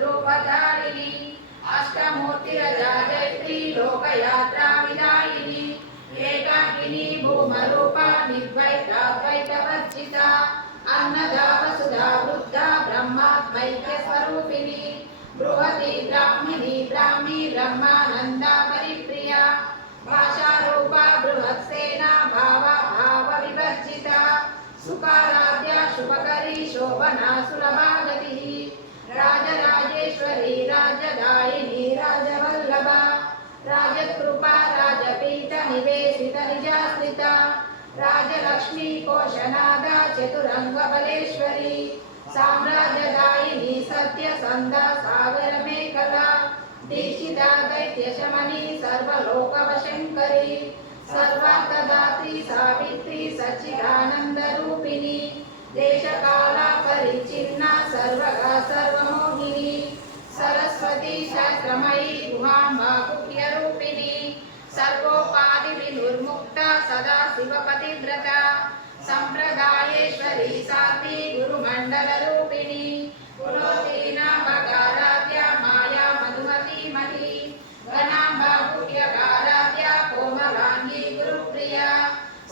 वज्रोपधारिणी अष्टमूर्तिरजायत्री लोकयात्रा विदायिनी एकाकिनी भूमरूपा निर्द्वैताद्वैतवर्जिता अन्नदा वसुधा वृद्धा ब्रह्मात्मैक्य स्वरूपिणी बृहती ब्राह्मिणी ब्राह्मी ब्रह्मानंदा परिप्रिया भाषारूपा बृहत्सेना भावा भाव विवर्जिता सुकाराध्या शुभकरी शोभना सुलभागतिः राजराजेश्वरी राजदायिनी राजवल्लभा राजकृपा राजपीठ निवेशित निजाश्रिता राजलक्ष्मी कोशनादा चतुरंगबलेश्वरी साम्राज्यदायिनी सत्यसंधा सागर मेखला दीक्षिता दैत्यशमनी सर्वलोकवशंकरी सर्वार्थदात्री सावित्री सच्चिदानंदरूपिणी देशकाला परिचिन्ना सर्वगा सर्वमोहिनी सरस्वती शास्त्रमयी गुहाम्बा गुह्यरूपिणी सर्वोपाधि विनुर्मुक्ता सदा शिवपतिव्रता संप्रदायेश्वरी साध्वी गुरुमंडलरूपिणी कुलोतीना भगाराध्या माया मधुमती मही घनाम्बा गुह्यकाराध्या कोमलांगी गुरुप्रिया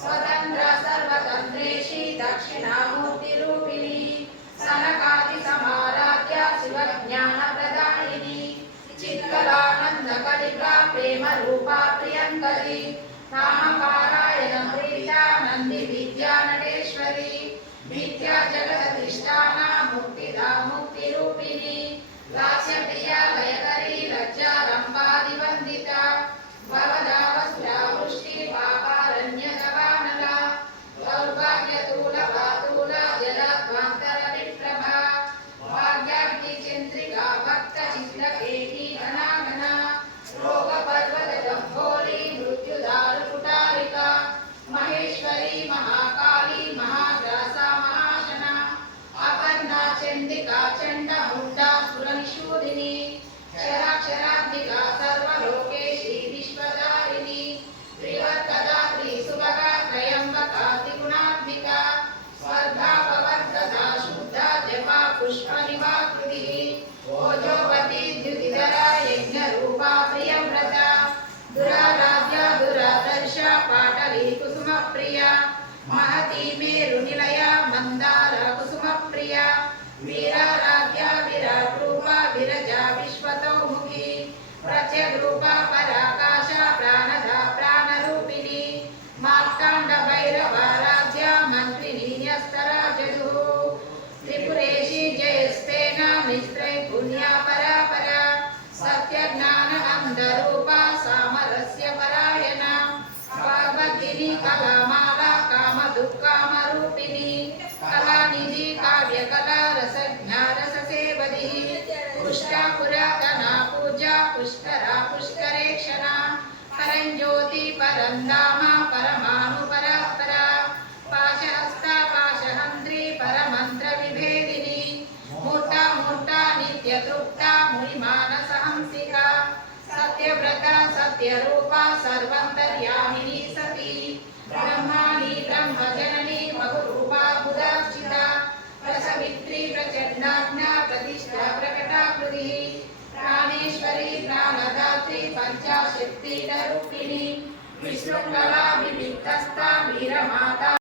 स्वतंत्र सर्वतंत्रेशी दक्षिणामूर्तिरूपिणी सनकादि समाराध्या शिवज्ञानप्रदायिनी चित्कलानंदकलिका प्रेम रूपा प्रियंकरी नामपारायण प्रीता नंदी विद्या नटेश्वरी विद्या जगदधिष्ठाना मुक्तिदा मुक्तिरूपिणी लास्य प्रिया लयकरी लज्जालंबादिवंदिता भवदा वसुरा वृष्टि पापारण्यकवानला दौर्भाग्यतूलवातूला जलध्वांतर विप्रभा भाग्याग्निचन्द्रिका भक्तचित्रकेटी घनाघना रोगपर्वतजम्भोली मृत्युदारुकुटारिका महेश्वरी महाकाली महाग्रासा महाशना अपर्णा चण्डिका चण्डमुण्डा सुरनिषूदिनी क्षराक्षराब्धिका सर्वलोकेशी विश्वधारिणी त्रिवर्गदा त्रिसुभगा त्रयम्बका त्रिगुणात्मिका स्वर्गापवर्गदा शुद्धा जपा पुष्पनिवाकृतिः ओजोवती द्युतिधरा यज्ञरूपा प्रियव्रता दुराराध्या दुरादर्शा पाटली कुसुमप्रिया महती मेरुनिलया मन्दार कुसुमप्रिया वीराराध्या विराट्रूपा विरजा विश्वतोमुखी प्रत्यग्रूपा पराकाशा प्राणदा प्राणरूपिणी मार्ताण्ड भैरवाराध्या मन्त्रिणी न्यस्तराजधुः त्रिपुरेशी जयस्तेना मिस्त्रै पुण्या परापरा सत्यज्ञान अंधरूपा सामरस्य परायणा पार्वतीनी कलामाला कामदुःखामरूपिणी कलानिधि काव्यकला रसज्ञा रससेवधिः पुष्टा पुरातना पूजा पुष्करा पुष्करेक्षणा परञ्ज्योति परन्धामा परमाणुपरात्परा पाशहस्ता पाशहन्त्री परमन्त्रविभेदिनी मूर्ता मूर्ता नित्यतृप्ता मुनिमानसहंसिका सत्यव्रता सत्यरूपा सर्वन्तर्यामिनी सती ब्रह्माणी ब्रह्मजननी बहुरूपा बुधार्चिता प्रसवित्री प्रचण्डाज्ञा प्रतिष्ठा प्रकटाकृतिः प्राणेश्वरी प्राणदात्री पंचाशक्तिरूपिणी विष्णुकला विविक्तस्था वीरमाता